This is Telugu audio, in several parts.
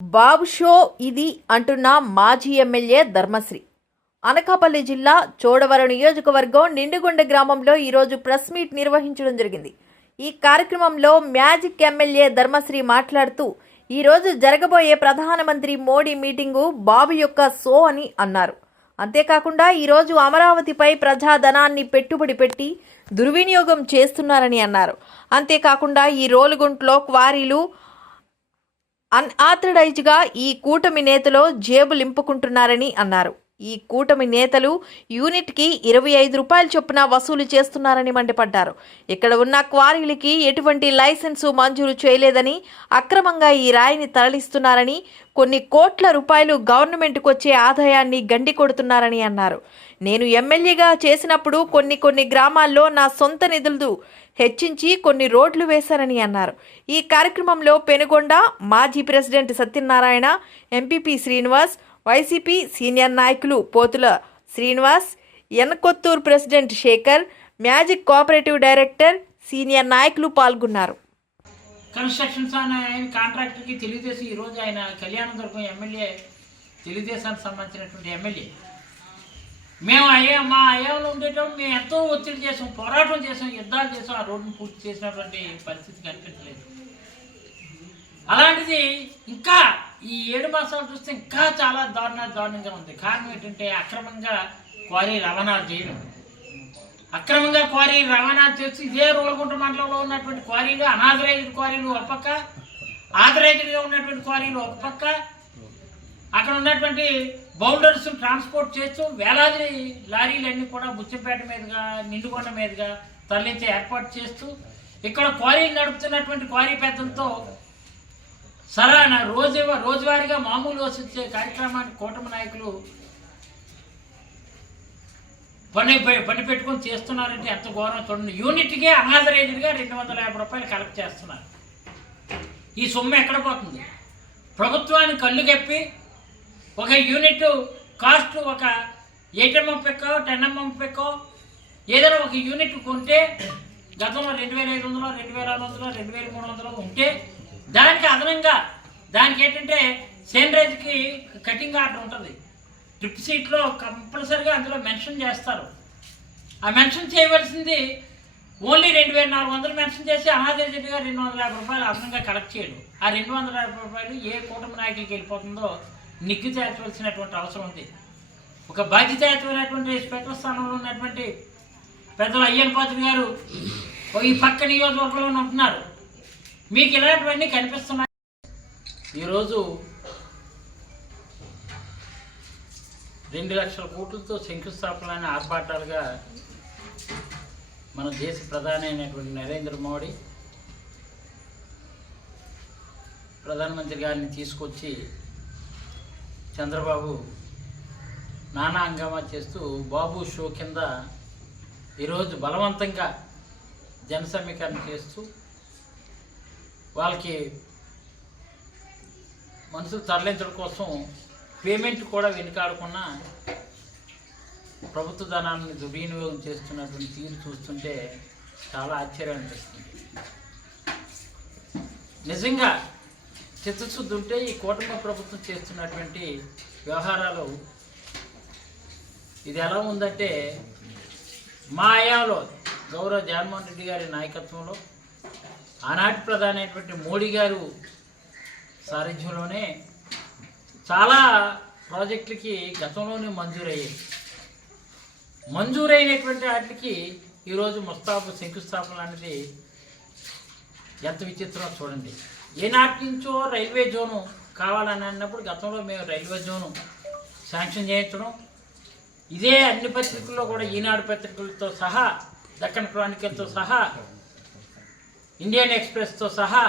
బాబు షో ఇది అంటున్న మాజీ ఎమ్మెల్యే ధర్మశ్రీ. అనకాపల్లి జిల్లా చోడవరం నియోజకవర్గం నిండుగొండ గ్రామంలో ఈరోజు ప్రెస్ మీట్ నిర్వహించడం జరిగింది. ఈ కార్యక్రమంలో మ్యాజిక్ ఎమ్మెల్యే ధర్మశ్రీ మాట్లాడుతూ ఈరోజు జరగబోయే ప్రధానమంత్రి మోడీ మీటింగు బాబు యొక్క షో అని అన్నారు. అంతేకాకుండా ఈరోజు అమరావతిపై ప్రజాధనాన్ని పెట్టుబడి పెట్టి దుర్వినియోగం చేస్తున్నారని అన్నారు. అంతేకాకుండా ఈ రోలుగుంట్లో క్వారీలు అన్ఆథరైజ్డ్గా ఈ కూటమి నేతలు జేబులింపుకుంటున్నారని అన్నారు. ఈ కూటమి నేతలు యూనిట్కి 25 రూపాయల చొప్పున వసూలు చేస్తున్నారని మండిపడ్డారు. ఇక్కడ ఉన్న క్వారీలకి ఎటువంటి లైసెన్సు మంజూరు చేయలేదని, అక్రమంగా ఈ రాయిని తరలిస్తున్నారని, కొన్ని కోట్ల రూపాయలు గవర్నమెంట్కు వచ్చే ఆదాయాన్ని గండి కొడుతున్నారని అన్నారు. నేను ఎమ్మెల్యేగా చేసినప్పుడు కొన్ని గ్రామాల్లో నా సొంత నిధులు హెచ్చించి కొన్ని రోడ్లు వేశారని అన్నారు. ఈ కార్యక్రమంలో పెనుగొండ మాజీ president Satyanarayana, MPP Srinivas, YCP senior నాయకులు Pothula Srinivas, Enkotturu president Sekhar, magic cooperative director, senior నాయకులు పాల్గొన్నారు. కన్స్ట్రక్షన్స్ అనే కాంట్రాక్టర్కి తెలుగుదేశం ఈరోజు ఆయన కళ్యాణదుర్గం ఎమ్మెల్యే, తెలుగుదేశానికి సంబంధించినటువంటి ఎమ్మెల్యే. మేము మా అయ్యాలో ఉండేటప్పుడు మేము ఎంతో ఒత్తిడి చేసాం, పోరాటం చేసాం, యుద్ధాలు చేసాం, ఆ రోడ్డును పూర్తి చేసినటువంటి పరిస్థితి కనిపించలేదు. అలాంటిది ఇంకా ఈ 7 మాసాలు చూస్తే ఇంకా చాలా దారుణంగా ఉంది. కారణం ఏంటంటే అక్రమంగా క్వారీ రవాణా చేయడం. అక్రమంగా క్వారీ రవాణా చేసి ఇదే రోలుగుంట మండలంలో ఉన్నటువంటి క్వారీలు, అనాథరైజ్డ్ క్వారీలు ఒక పక్క, ఆథరైజ్డ్గా ఉన్నటువంటి క్వారీలు ఒక పక్క, అక్కడ ఉన్నటువంటి బౌల్డర్స్ ట్రాన్స్పోర్ట్ చేస్తూ వేలాది లారీలన్నీ కూడా బుచ్చంపేట మీదుగా, నిండుగొండ మీదుగా తరలించే ఏర్పాటు చేస్తూ ఇక్కడ క్వారీలు నడుపుతున్నటువంటి క్వారీ పెద్దలతో సరైన రోజువారీగా మామూలు వసూలు కార్యక్రమాన్ని కూటమి నాయకులు పని పెట్టుకొని చేస్తున్నారంటే ఎంత ఘోరం చూడండి. యూనిట్కే అనాథరైజ్డ్గా 250 రూపాయలు కలెక్ట్ చేస్తున్నారు. ఈ సొమ్ము ఎక్కడ పోతుంది? ప్రభుత్వాన్ని కళ్ళు కప్పి ఒక యూనిట్ కాస్ట్ ఒక 8mm పెక్కో 10mm పెక్కో ఏదైనా ఒక యూనిట్ కొంటే గతంలో 2500, 2600, 2300 ఉంటే దానికి అదనంగా దానికి ఏంటంటే సేనరైజ్కి కటింగ్ ఆర్డర్ ఉంటుంది. ట్రిప్ సీట్లో కంపల్సరీగా అందులో మెన్షన్ చేస్తారు. ఆ మెన్షన్ చేయవలసింది ఓన్లీ 2400 మెన్షన్ చేసి అనాథరైజ్డ్గా 250 రూపాయలు అదనంగా కలెక్ట్ చేయడం. ఆ 250 రూపాయలు ఏ కూటమి నాయకులకి వెళ్ళిపోతుందో నిగ్గు తేల్చవలసినటువంటి అవసరం ఉంది. ఒక బాధ్యతాయుతమైనటువంటి స్పీకర్ స్థానంలో ఉన్నటువంటి పెద్దలు అయ్యన్ పాత్రి గారు ఈ పక్క నియోజకవర్గంలో ఉంటున్నారు. మీకు ఇలాంటివన్నీ కనిపిస్తున్నాయి. ఈరోజు 2 లక్షల కోట్లతో శంకుస్థాపన ఆర్భాటాలుగా మన దేశ ప్రధాని అయినటువంటి నరేంద్ర మోడీ ప్రధానమంత్రి గారిని తీసుకొచ్చి చంద్రబాబు నానా హంగామా చేస్తూ బాబు షో కింద ఈరోజు బలవంతంగా జన సమీకరణ చేస్తూ వాళ్ళకి మనుషులు తరలించడం కోసం పేమెంట్ కూడా వెనుకాడకుండా ప్రభుత్వ ధనాన్ని దుర్వినియోగం చేస్తున్నటువంటి తీరు చూస్తుంటే చాలా ఆశ్చర్యం అనిపిస్తుంది. నిజంగా చిత్తశుద్ధి ఉంటే ఈ కూటమి ప్రభుత్వం చేస్తున్నటువంటి వ్యవహారాలు ఇది ఎలా ఉందంటే, మా ఆయాలో గౌరవ జగన్మోహన్ రెడ్డి గారి నాయకత్వంలో ఆనాటి ప్రధాని అయినటువంటి మోడీ గారు సారథ్యంలోనే చాలా ప్రాజెక్టులకి గతంలోనే మంజూరైనటువంటి వాటికి ఈరోజు ముస్తాబు శంకుస్థాపన అనేది ఎంత విచిత్రమో చూడండి. ఏనాటి నుంచో రైల్వే జోను కావాలని అన్నప్పుడు గతంలో మేము రైల్వే జోను శాంక్షన్ చేయించడం, ఇదే అన్ని పత్రికల్లో కూడా ఈనాడు పత్రికలతో సహా, దక్కన్ క్రానికల్తో సహా, ఇండియన్ ఎక్స్ప్రెస్తో సహా,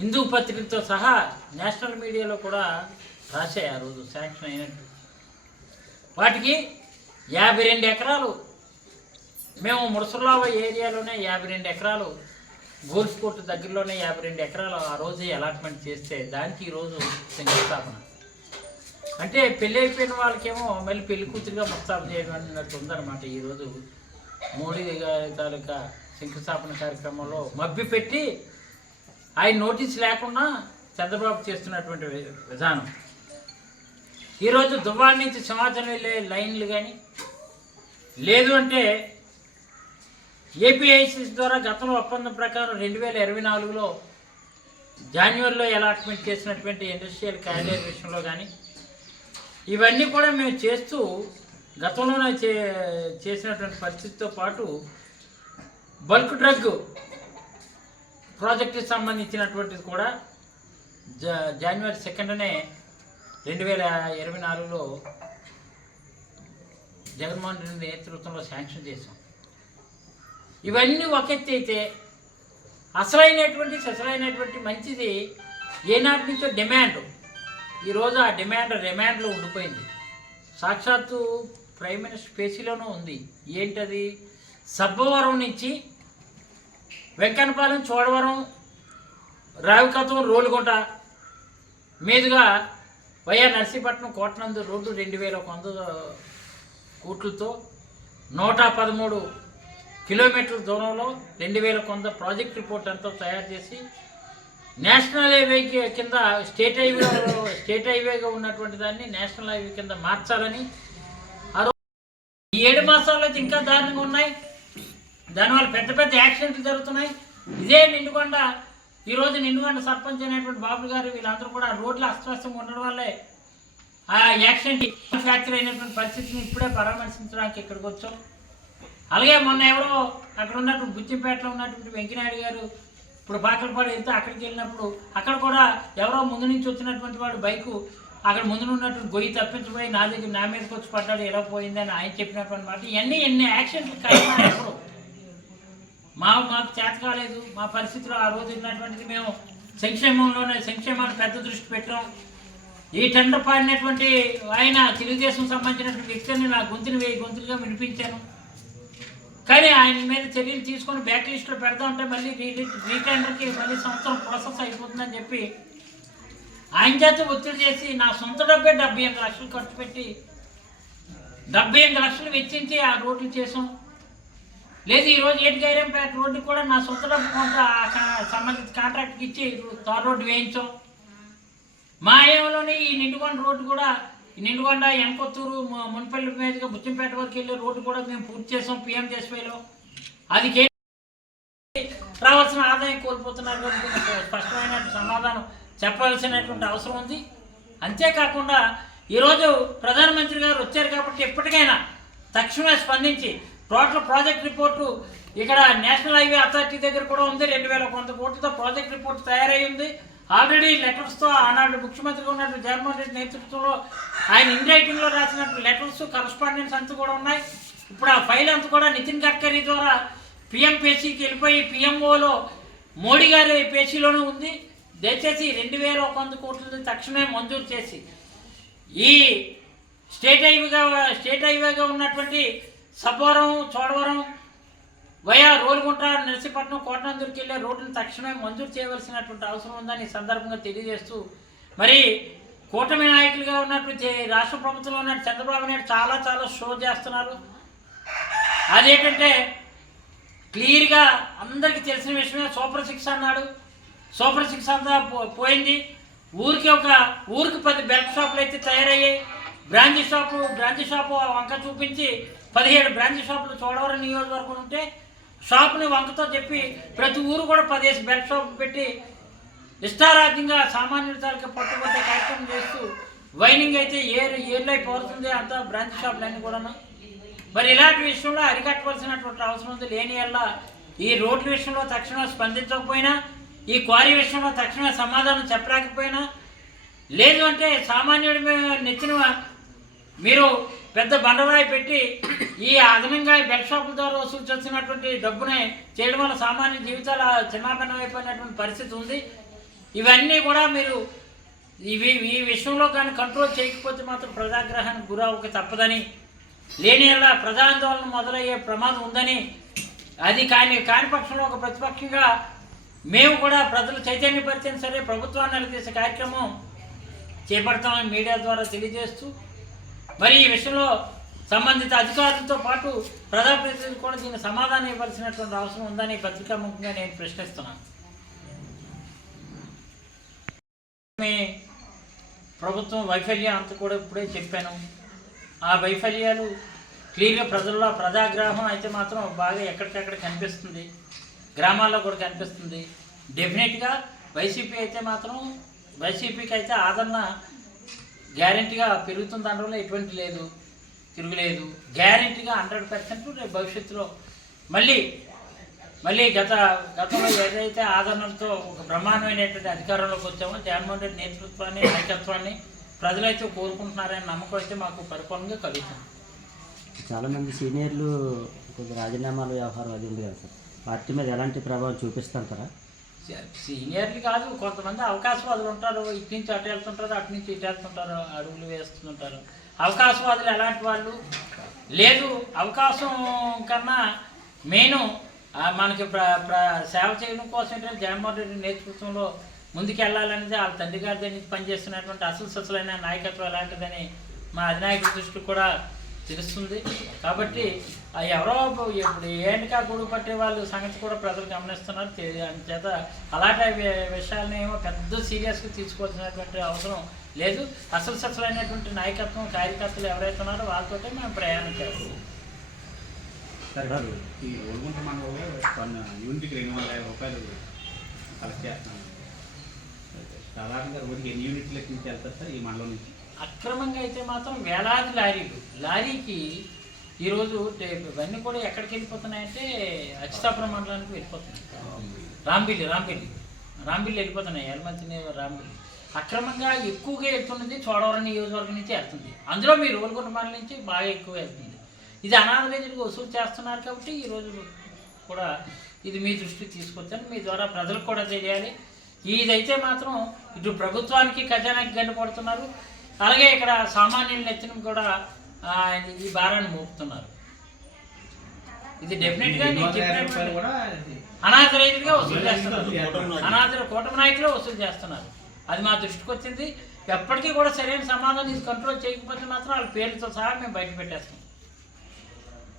హిందూ పత్రికలతో సహా నేషనల్ మీడియాలో కూడా రాశాయి ఆ రోజు శాంక్షన్ అయినట్టు. వాటికి 52 ఎకరాలు, మేము ముడసర్లావ ఏరియాలోనే 52 ఎకరాలు, గోల్ఫ్ కోర్టు దగ్గరలోనే 52 ఎకరాలు ఆ రోజే అలాట్మెంట్ చేస్తే దానికి ఈరోజు శంకుస్థాపన. అంటే పెళ్ళి అయిపోయిన వాళ్ళకేమో మళ్ళీ పెళ్లి కూతురుగా ముస్తాబు చేయడం అన్నట్టు ఉందన్నమాట. ఈరోజు మోడీ గారి తాలూకా శంకుస్థాపన కార్యక్రమంలో మభ్యపెట్టి ఆయన నోటీస్ లేకుండా చంద్రబాబు చేస్తున్నటువంటి విధానం. ఈరోజు దువ్వాడ నుంచి సింహాచలం వెళ్ళే లైన్లు కానీ, లేదు అంటే ఏపీఐసి ద్వారా గతంలో ఒప్పందం ప్రకారం 2024లో జనవరిలో అలాట్మెంట్ చేసినటువంటి ఇండస్ట్రియల్ కారిడార్ విషయంలో కానీ, ఇవన్నీ కూడా మేము చేస్తూ గతంలోనే చేసినటువంటి పరిస్థితితో పాటు బల్క్ డ్రగ్ ప్రాజెక్టుకి సంబంధించినటువంటిది కూడా జనవరి 2నే 2024లో జగన్మోహన్ రెడ్డి నేతృత్వంలో శాంక్షన్ చేశాం. ఇవన్నీ ఒక ఎత్తు అయితే అసలైనటువంటి మంచిది ఏనాటి నుంచో డిమాండ్, ఈరోజు ఆ రిమాండ్లో ఉండిపోయింది. సాక్షాత్తు ప్రైమ్ మినిస్టర్ పేసీలోనూ ఉంది. ఏంటది? సబ్బవరం నుంచి వెంకన్నపాలెం, చోడవరం, రావికతం, రోలుగుంట మీదుగా వయా నర్సీపట్నం కోటనందు రోడ్డు 2100 కోట్లతో 113 కిలోమీటర్ల దూరంలో 2100 ప్రాజెక్ట్ రిపోర్ట్ అంతా తయారు చేసి నేషనల్ హైవే కింద స్టేట్ హైవేగా ఉన్నటువంటి దాన్ని నేషనల్ హైవే కింద మార్చాలని ఈ 7 మాసాల్లో ఇంకా దారుణంగా ఉన్నాయి. దానివల్ల పెద్ద యాక్సిడెంట్లు జరుగుతున్నాయి. ఇదే నిండుకొండ, ఈరోజు నిండుకొండ సర్పంచ్ అనేటువంటి బాబు గారు వీళ్ళందరూ కూడా రోడ్లు అస్తవ్యస్తంగా ఉండడం వల్లే ఆ యాక్సిడెంట్ ఫ్రాక్చర్ అయినటువంటి పరిస్థితిని ఇప్పుడే పరామర్శించడానికి ఇక్కడికి వచ్చాం. అలాగే మొన్న ఎవరో అక్కడ ఉన్నటువంటి బుచ్చిపేటలో ఉన్నటువంటి వెంకయ్యనాయుడు గారు ఇప్పుడు పాకలపాడు వెళ్తే అక్కడికి వెళ్ళినప్పుడు అక్కడ కూడా ఎవరో ముందు నుంచి వచ్చినటువంటి వాడు బైకు అక్కడ ముందు ఉన్నటువంటి గొయ్యి తప్పించిపోయి నా మీదకి వచ్చి పడ్డాడు, ఎలా పోయిందని ఆయన చెప్పినటువంటి మాట. ఎన్ని యాక్సిడెంట్లు కలిగినా ఎప్పుడు మాకు చేత కాలేదు. మా పరిస్థితిలో ఆ రోజు ఉన్నటువంటిది మేము సంక్షేమాన్ని పెద్ద దృష్టి పెట్టాం. ఈ టెండర్ పాడినటువంటి ఆయన తెలుగుదేశం సంబంధించినటువంటి వ్యక్తిని నా గొంతుని 1000 గొంతులుగా వినిపించాను. కానీ ఆయన మీద చర్యలు తీసుకొని బ్యాక్ లిస్ట్లో పెడదామంటే మళ్ళీ రీటెండర్కి మళ్ళీ సంవత్సరం ప్రాసెస్ అయిపోతుందని చెప్పి ఆయన చేత ఒత్తిడి చేసి నా సొంత డబ్బే 78 లక్షలు ఖర్చు పెట్టి 78 లక్షలు వెచ్చించి ఆ రోడ్లు చేసాం. లేదు ఈరోజు ఏటిగైరంపేట రోడ్డు కూడా నా సొంత డబ్బు కొంత సంబంధిత కాంట్రాక్ట్కి ఇచ్చి తార్ రోడ్డు వేయించాం. మా ఏమలోని ఈ నిండుకొండ రోడ్డు కూడా, నిండుకొండ ఎనకొత్తూరు మున్పల్లి మీదుగా బుచ్చంపేట వరకు వెళ్ళే రోడ్డు కూడా మేము పూర్తి చేసాం PMJSYలో. అది రావాల్సిన ఆదాయం కోల్పోతున్నారు. స్పష్టమైన సమాధానం చెప్పాల్సినటువంటి అవసరం ఉంది. అంతేకాకుండా ఈరోజు ప్రధానమంత్రి గారు వచ్చారు కాబట్టి ఎప్పటికైనా తక్షణమే స్పందించి టోటల్ ప్రాజెక్ట్ రిపోర్టు ఇక్కడ నేషనల్ హైవే అథారిటీ దగ్గర కూడా ఉంది. 2100 కోట్లతో ప్రాజెక్ట్ రిపోర్ట్ తయారై ఉంది. ఆల్రెడీ లెటర్స్తో ఆనాడు ముఖ్యమంత్రిగా ఉన్నటువంటి జగన్మోహన్ రెడ్డి నేతృత్వంలో ఆయన ఇన్ రైటింగ్లో రాసినటువంటి లెటర్స్, కరస్పాండెన్స్ అంతా కూడా ఉన్నాయి. ఇప్పుడు ఆ ఫైల్ అంతా కూడా నితిన్ గడ్కరీ ద్వారా PMPCకి వెళ్ళిపోయి PMOలో మోడీ గారి పేసీలోనే ఉంది. దయచేసి 2100 కోట్లని తక్షణమే మంజూరు చేసి ఈ స్టేట్ హైవేగా ఉన్నటువంటి సబ్బవరం, చోడవరం వయా రోలుగుంట, నర్సీపట్నం, కోటనందూరుకి వెళ్ళే రోడ్లను తక్షణమే మంజూరు చేయవలసినటువంటి అవసరం ఉందని ఈ సందర్భంగా తెలియజేస్తూ, మరి కూటమి నాయకులుగా ఉన్నటువంటి రాష్ట్ర ప్రభుత్వంలో ఉన్న చంద్రబాబు నాయుడు చాలా షో చేస్తున్నారు. అదేంటంటే క్లియర్గా అందరికీ తెలిసిన విషయమే సూపర్ 6 అన్నాడు. సూపర్ 6 అంతా పోయింది. ఊరికి 10 బెల్ట్ షాపులు అయితే తయారయ్యాయి. బ్రాంచీ షాపు వంక చూపించి 17 బ్రాంచీ షాపులు చోడవరం నియోజకవర్గం ఉంటే షాపుని వంకతో చెప్పి ప్రతి ఊరు కూడా 10 బెల్ట్ షాపులు పెట్టి ఇష్టారాజ్యంగా సామాన్యుల తాలూకా పట్టుబట్టే కార్యక్రమం చేస్తూ వైనింగ్ అయితే ఏర్లై పోతుంది అంతా బ్రాంచ్ షాపులన్నీ కూడాను. మరి ఇలాంటి విషయంలో అరికట్టవలసినటువంటి అవసరం ఉంది. లేని వల్ల ఈ రోడ్ల విషయంలో తక్షణం స్పందించకపోయినా, ఈ క్వారీ విషయంలో తక్షణమే సమాధానం చెప్పలేకపోయినా, లేదు అంటే సామాన్యుడి నెత్తిన మీరు పెద్ద బండరాయి పెట్టి ఈ అదనంగా బెల్ట్ షాపుల ద్వారా వసూలు చేసినటువంటి డబ్బునే చేయడం వల్ల సామాన్య జీవితాలు చిన్నాభిన్నం అయిపోయినటువంటి పరిస్థితి ఉంది. ఇవన్నీ కూడా మీరు ఈ విషయంలో కానీ కంట్రోల్ చేయకపోతే మాత్రం ప్రజాగ్రహానికి గురవక తప్పదని, లేని వల్ల ప్రజాందోళన మొదలయ్యే ప్రమాదం ఉందని, అది కాని పక్షంలో ఒక ప్రతిపక్షంగా మేము కూడా ప్రజలు చైతన్యపరిచిన సరే ప్రభుత్వాన్ని నిలదీసే కార్యక్రమం చేపడతామని మీడియా ద్వారా తెలియజేస్తూ, మరి ఈ విషయంలో సంబంధిత అధికారులతో పాటు ప్రజాప్రతినిధులు కూడా దీన్ని సమాధానం ఇవ్వాల్సినటువంటి అవసరం ఉందని పత్రికాముఖంగా నేను ప్రశ్నిస్తున్నాను. ప్రభుత్వం వైఫల్యం అంత కూడా ఇప్పుడే చెప్పాను. ఆ వైఫల్యాలు క్లియర్గా ప్రజల్లో ప్రజాగ్రహం అయితే మాత్రం బాగా ఎక్కడికక్కడ కనిపిస్తుంది, గ్రామాల్లో కూడా కనిపిస్తుంది. డెఫినెట్గా వైసీపీ అయితే మాత్రం వైసీపీకి అయితే ఆదరణ గ్యారెంటీగా పెరుగుతుంది అనడంలో ఎటువంటి లేదు, తిరుగులేదు. గ్యారెంటీగా 100% రేపు భవిష్యత్తులో మళ్ళీ గతంలో ఏదైతే ఆదరణతో ఒక బ్రహ్మాండమైనటువంటి అధికారంలోకి వచ్చామో జగన్మోహన్ రెడ్డి నేతృత్వాన్ని నాయకత్వాన్ని ప్రజలైతే కోరుకుంటున్నారనే నమ్మకం అయితే మాకు పరిపూర్ణంగా కలుగుతుంది. చాలామంది సీనియర్లు కొంచెం రాజీనామాల వ్యవహారం అది ఉంది కదా సార్, పార్టీ మీద ఎలాంటి ప్రభావం చూపిస్తుంటారా? సీనియర్లు కాదు, కొంతమంది అవకాశవాదులు ఉంటారు. ఇటు నుంచి అటు వెళ్తుంటారు, అటు నుంచి ఇటు వెళ్తుంటారు, అడుగులు వేస్తుంటారు. అవకాశవాదులు ఎలాంటి వాళ్ళు లేదు. అవకాశం కన్నా మెయిన్ మనకి సేవ చేయడం కోసం ఏంటంటే జగన్మోహన్ రెడ్డి నేతృత్వంలో ముందుకెళ్ళాలనేది వాళ్ళ తండ్రి గారి దగ్గర నుంచి పనిచేస్తున్నటువంటి అసలైన నాయకత్వం ఎలాంటిదని మా అధినాయకుడి దృష్టికి కూడా తెలుస్తుంది. కాబట్టి ఎవరో ఇప్పుడు ఏంటికా గొడుగు పట్టే వాళ్ళు సంగతి కూడా ప్రజలు గమనిస్తున్నారు. చేత అలాంటి విషయాలను ఏమో పెద్ద సీరియస్గా తీసుకోవాల్సినటువంటి అవసరం లేదు. అసలైనటువంటి నాయకత్వం కార్యకర్తలు ఎవరైతే ఉన్నారో వాళ్ళతోటే మేము ప్రయాణం చేస్తాం. సార్ ఈ ఒడుగుంట మండలంలో యూనిట్కి 250 రూపాయలు కలెక్ట్ చేస్తున్నాను. సాధారణంగా రోజుకి ఎన్ని యూనిట్లు నుంచి వెళ్తారు సార్ ఈ మండలం నుంచి? అక్రమంగా అయితే మాత్రం వేలాది లారీకి ఈరోజు ఇవన్నీ కూడా ఎక్కడికి వెళ్ళిపోతున్నాయంటే అచ్యుతాపురం మండలానికి వెళ్ళిపోతున్నాయి. రాంబిల్లి వెళ్ళిపోతున్నాయి. ఎల్మంచి రాంబిల్లి అక్రమంగా ఎక్కువగా వెళ్తున్నది చోడవరం నియోజకవర్గం నుంచి వెళ్తుంది. అందులో మీ రోల్గొండ మండలం నుంచి బాగా ఎక్కువ వెళ్తుంది. ఇది అనాథరైజ్డ్గా వసూలు చేస్తున్నారు. కాబట్టి ఈరోజు కూడా ఇది మీ దృష్టికి తీసుకొచ్చాను. మీ ద్వారా ప్రజలకు కూడా తెలియాలి. ఇదైతే మాత్రం ఇటు ప్రభుత్వానికి ఖజానాకి గంట పడుతున్నారు, అలాగే ఇక్కడ సామాన్యుల నెత్తిన కూడా ఈ భారాన్ని మోపుతున్నారు. ఇది డెఫినెట్గా నేను చెప్పినట్టు అనాథరైజ్డ్గా వసూలు చేస్తున్నారు. కూటమి నాయకులే వసూలు చేస్తున్నారు. అది మా దృష్టికి వచ్చింది. ఎప్పటికీ కూడా సరైన సమాధానం ఇది కంట్రోల్ చేయకపోతే మాత్రం వాళ్ళ పేర్లతో సహా మేము బయట పెట్టేస్తాం.